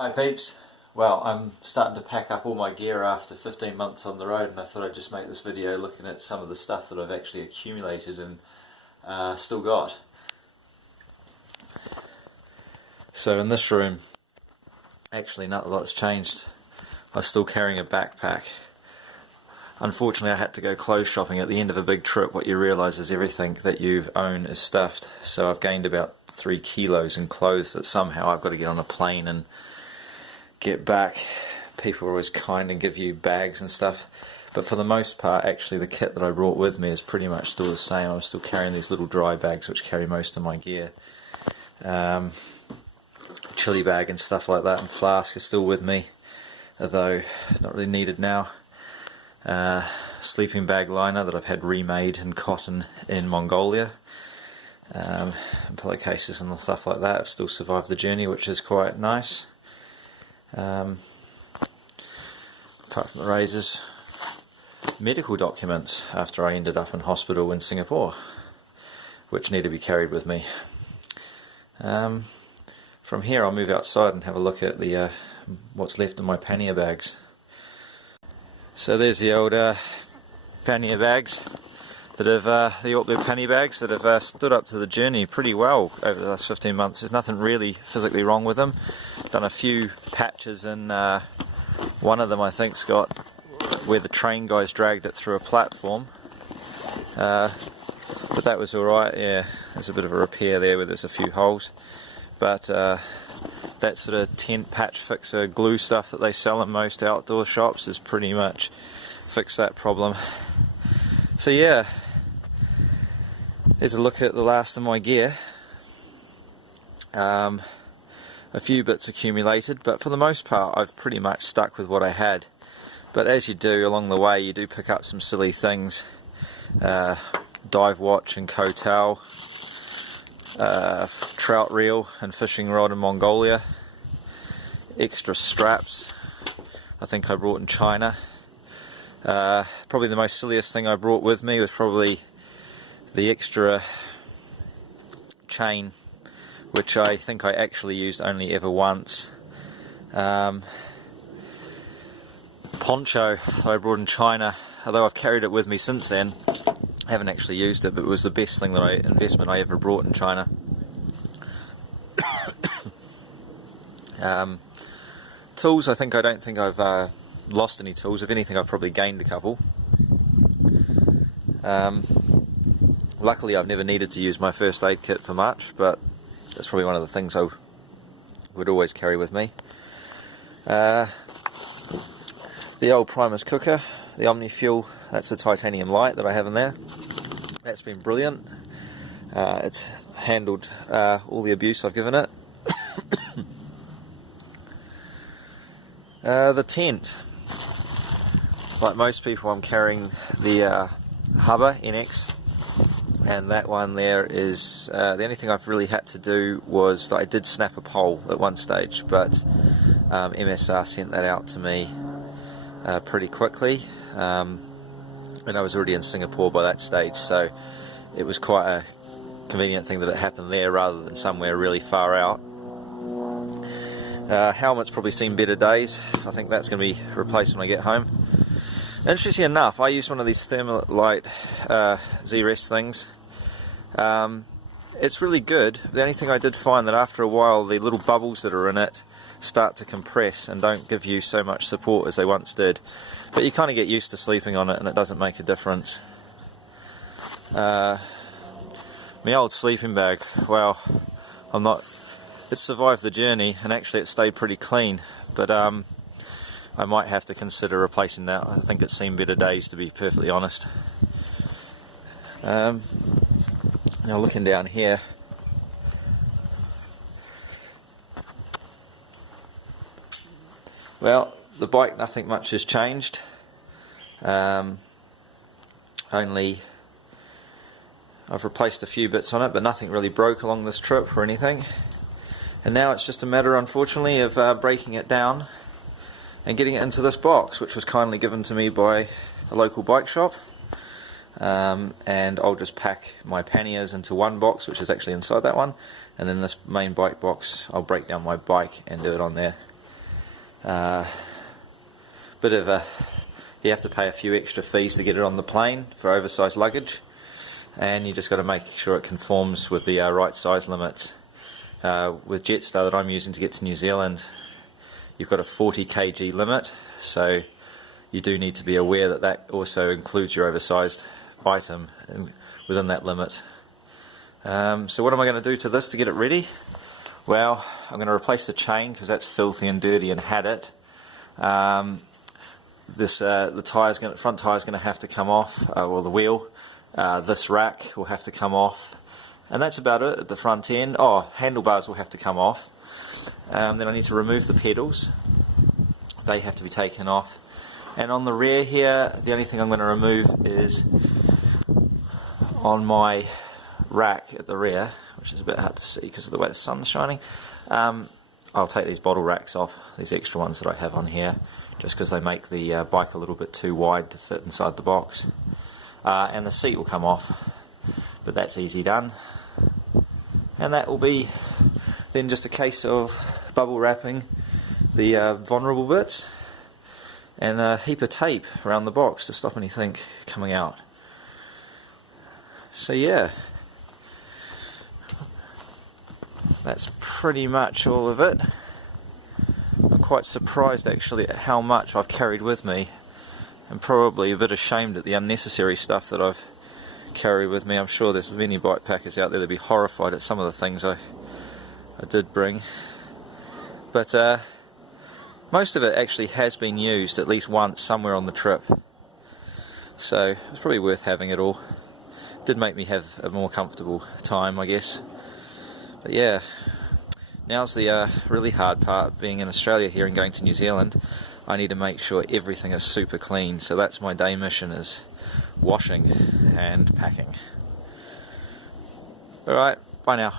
Hi peeps. Well, I'm starting to pack up all my gear after 15 months on the road, and I thought I'd just make this video looking at some of the stuff that I've actually accumulated and still got. So in this room, actually not a lot's changed. I'm still carrying a backpack. Unfortunately, I had to go clothes shopping at the end of a big trip. What you realise is everything that you own is stuffed. So I've gained about 3 kilos in clothes that somehow I've got to get on a plane and get back. People are always kind and give you bags and stuff, but for the most part actually the kit that I brought with me is pretty much still the same. I'm still carrying these little dry bags which carry most of my gear. Chili bag and stuff like that, and flask is still with me, although not really needed now. Sleeping bag liner that I've had remade in cotton in Mongolia, and pillowcases and stuff like that have still survived the journey, which is quite nice. Apart from the razors, medical documents after I ended up in hospital in Singapore, which need to be carried with me. From here I'll move outside and have a look at the what's left in my pannier bags. So there's the old pannier bags that have the Ortberg pannier bags that have stood up to the journey pretty well over the last 15 months. There's nothing really physically wrong with them. Done a few patches, and one of them I think's got where the train guys dragged it through a platform, but that was alright. Yeah, there's a bit of a repair there where there's a few holes, but that sort of tent patch fixer glue stuff that they sell in most outdoor shops has pretty much fixed that problem. So yeah, there's a look at the last of my gear. A few bits accumulated, but for the most part I've pretty much stuck with what I had. But as you do along the way, you do pick up some silly things. Dive watch and kotal, trout reel and fishing rod in Mongolia, extra straps I think I brought in China. Probably the most silliest thing I brought with me was probably the extra chain, which I think I actually used only ever once. Poncho I brought in China, although I've carried it with me since then. I haven't actually used it, but it was the best thing investment I ever brought in China. Tools, I don't think I've lost any tools. If anything, I've probably gained a couple. Luckily I've never needed to use my first aid kit for much, but that's probably one of the things I would always carry with me. The old Primus cooker, the OmniFuel, that's the titanium light that I have in there. That's been brilliant. It's handled all the abuse I've given it. The tent. Like most people, I'm carrying the Hubba NX, and that one there is the only thing I've really had to do was that I did snap a pole at one stage, but MSR sent that out to me pretty quickly, and I was already in Singapore by that stage, so it was quite a convenient thing that it happened there rather than somewhere really far out. Helmet's probably seen better days. I think that's going to be replaced when I get home. Interesting enough, I used one of these Thermalite Z-Rest things. It's really good. The only thing I did find that after a while the little bubbles that are in it start to compress and don't give you so much support as they once did. But you kind of get used to sleeping on it and it doesn't make a difference. My old sleeping bag, well, it's survived the journey, and actually it stayed pretty clean, but I might have to consider replacing that. I think it's seen better days, to be perfectly honest. Now looking down here, well, the bike, nothing much has changed. Only I've replaced a few bits on it, but nothing really broke along this trip or anything. And now it's just a matter, unfortunately, of breaking it down and getting it into this box, which was kindly given to me by a local bike shop. And I'll just pack my panniers into one box, which is actually inside that one, and then this main bike box I'll break down my bike and do it on there. bit of a, you have to pay a few extra fees to get it on the plane for oversized luggage, and you just got to make sure it conforms with the right size limits. With Jetstar that I'm using to get to New Zealand, you've got a 40 kg limit, so you do need to be aware that that also includes your oversized item within that limit. So what am I going to do to this to get it ready? Well, I'm going to replace the chain because that's filthy and dirty and had it. The front tyre's going to have to come off, or the wheel. This rack will have to come off, and that's about it at the front end. Oh, handlebars will have to come off. Then I need to remove the pedals. They have to be taken off. And on the rear here, the only thing I'm going to remove is on my rack at the rear, which is a bit hard to see because of the way the sun's shining. I'll take these bottle racks off, these extra ones that I have on here, just because they make the bike a little bit too wide to fit inside the box. And the seat will come off, but that's easy done. And that will be then just a case of bubble wrapping the vulnerable bits and a heap of tape around the box to stop anything coming out. So yeah, that's pretty much all of it. I'm quite surprised actually at how much I've carried with me, and probably a bit ashamed at the unnecessary stuff that I've carried with me. I'm sure there's many bike packers out there that'd be horrified at some of the things I did bring, but most of it actually has been used at least once somewhere on the trip, so it was probably worth having it all. It did make me have a more comfortable time, I guess. But yeah, now's the really hard part, being in Australia here and going to New Zealand. I need to make sure everything is super clean, so that's my day mission, is washing and packing. Alright, bye now.